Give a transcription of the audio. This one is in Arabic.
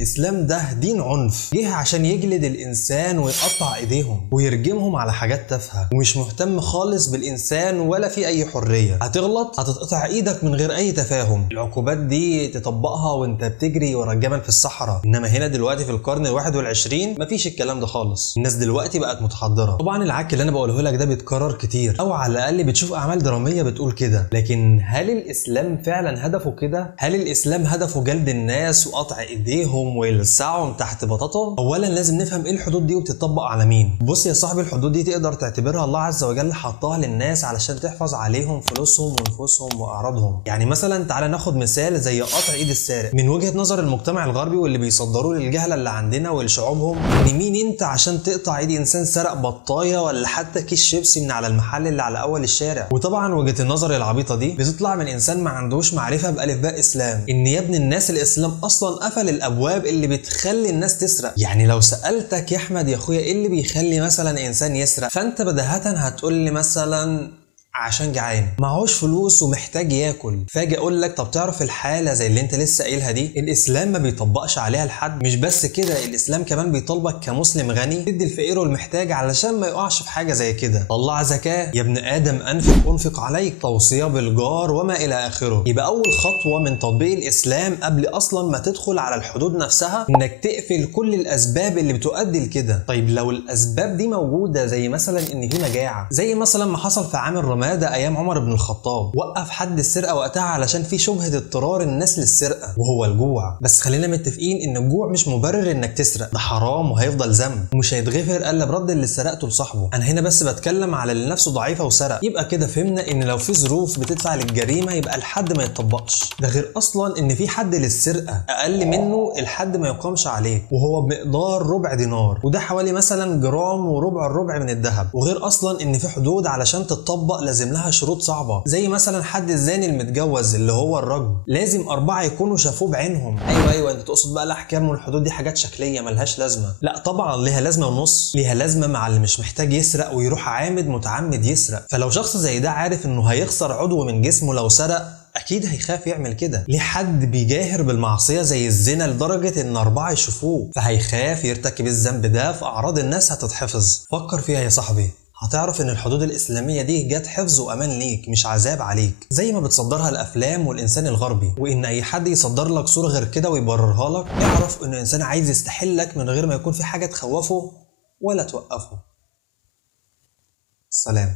الاسلام ده دين عنف، جه عشان يجلد الانسان ويقطع ايديهم ويرجمهم على حاجات تافهه، ومش مهتم خالص بالانسان ولا في اي حريه. هتغلط هتتقطع ايدك من غير اي تفاهم. العقوبات دي تطبقها وانت بتجري ورا الجمل في الصحراء. انما هنا دلوقتي في القرن ال21 مفيش الكلام ده خالص. الناس دلوقتي بقت متحضره. طبعا العك اللي انا بقوله لك ده بيتكرر كتير، او على الاقل بتشوف اعمال دراميه بتقول كده. لكن هل الاسلام فعلا هدفه كده؟ هل الاسلام هدفه جلد الناس وقطع ايديهم ويلسعهم تحت بطاطا؟ اولا لازم نفهم ايه الحدود دي وبتطبق على مين. بص يا صاحبي، الحدود دي تقدر تعتبرها الله عز وجل حطها للناس علشان تحفظ عليهم فلوسهم ونفوسهم واعراضهم. يعني مثلا تعالى ناخد مثال زي قطع ايد السارق. من وجهه نظر المجتمع الغربي واللي بيصدروه للجهله اللي عندنا ولشعوبهم، ان مين انت عشان تقطع ايد انسان سرق بطايه ولا حتى كيس شيبسي من على المحل اللي على اول الشارع؟ وطبعا وجهه النظر العبيطه دي بتطلع من انسان ما عندوش معرفه بالف باء اسلام. ان يا ابن الناس الاسلام اصلا قفل الابواب اللي بتخلي الناس تسرق. يعني لو سالتك يا احمد يا اخويا ايه اللي بيخلي مثلا انسان يسرق، فانت بديهة هتقول لي مثلا عشان جعان، معهوش فلوس ومحتاج ياكل. فاجي اقول لك طب تعرف الحاله زي اللي انت لسه قايلها دي الاسلام ما بيطبقش عليها الحد. مش بس كده، الاسلام كمان بيطالبك كمسلم غني تدي الفقير والمحتاج علشان ما يقعش في حاجه زي كده. طلع زكاه يا ابن ادم، انفق عليك، توصيه بالجار وما الى اخره. يبقى اول خطوه من تطبيق الاسلام قبل اصلا ما تدخل على الحدود نفسها انك تقفل كل الاسباب اللي بتؤدي لكده. طيب لو الاسباب دي موجوده زي مثلا ان في مجاعه، زي مثلا ما حصل في عام الرمادة ايام عمر بن الخطاب، وقف حد السرقه وقتها علشان في شبهه اضطرار الناس للسرقه وهو الجوع. بس خلينا متفقين ان الجوع مش مبرر انك تسرق، ده حرام وهيفضل ذنب ومش هيتغفر الا برد اللي سرقته لصاحبه. انا هنا بس بتكلم على اللي نفسه ضعيفه وسرق. يبقى كده فهمنا ان لو في ظروف بتدفع للجريمه يبقى الحد ما يتطبقش. ده غير اصلا ان في حد للسرقه اقل منه الحد ما يقامش عليه، وهو بمقدار ربع دينار، وده حوالي مثلا جرام وربع الربع من الذهب. وغير اصلا ان في حدود علشان تتطبق لازم لها شروط صعبه، زي مثلا حد الزاني المتجوز اللي هو الرجل لازم 4 يكونوا شافوه بعينهم. ايوه انت تقصد بقى الاحكام والحدود دي حاجات شكليه ملهاش لازمه؟ لا طبعا ليها لازمه ونص. ليها لازمه مع اللي مش محتاج يسرق ويروح عامد متعمد يسرق. فلو شخص زي ده عارف انه هيخسر عضو من جسمه لو سرق، اكيد هيخاف يعمل كده. ليه حد بيجاهر بالمعصيه زي الزنا لدرجه ان 4 يشوفوه، فهيخاف يرتكب الذنب ده، فاعراض الناس هتتحفظ. فكر فيها يا صاحبي، هتعرف ان الحدود الاسلاميه دي جت حفظ وامان ليك مش عذاب عليك، زي ما بتصدرها الافلام والانسان الغربي. وان اي حد يصدر لك صوره غير كده ويبررها لك، اعرف انه انسان عايز يستحلك من غير ما يكون في حاجه تخوفه ولا توقفه. سلام.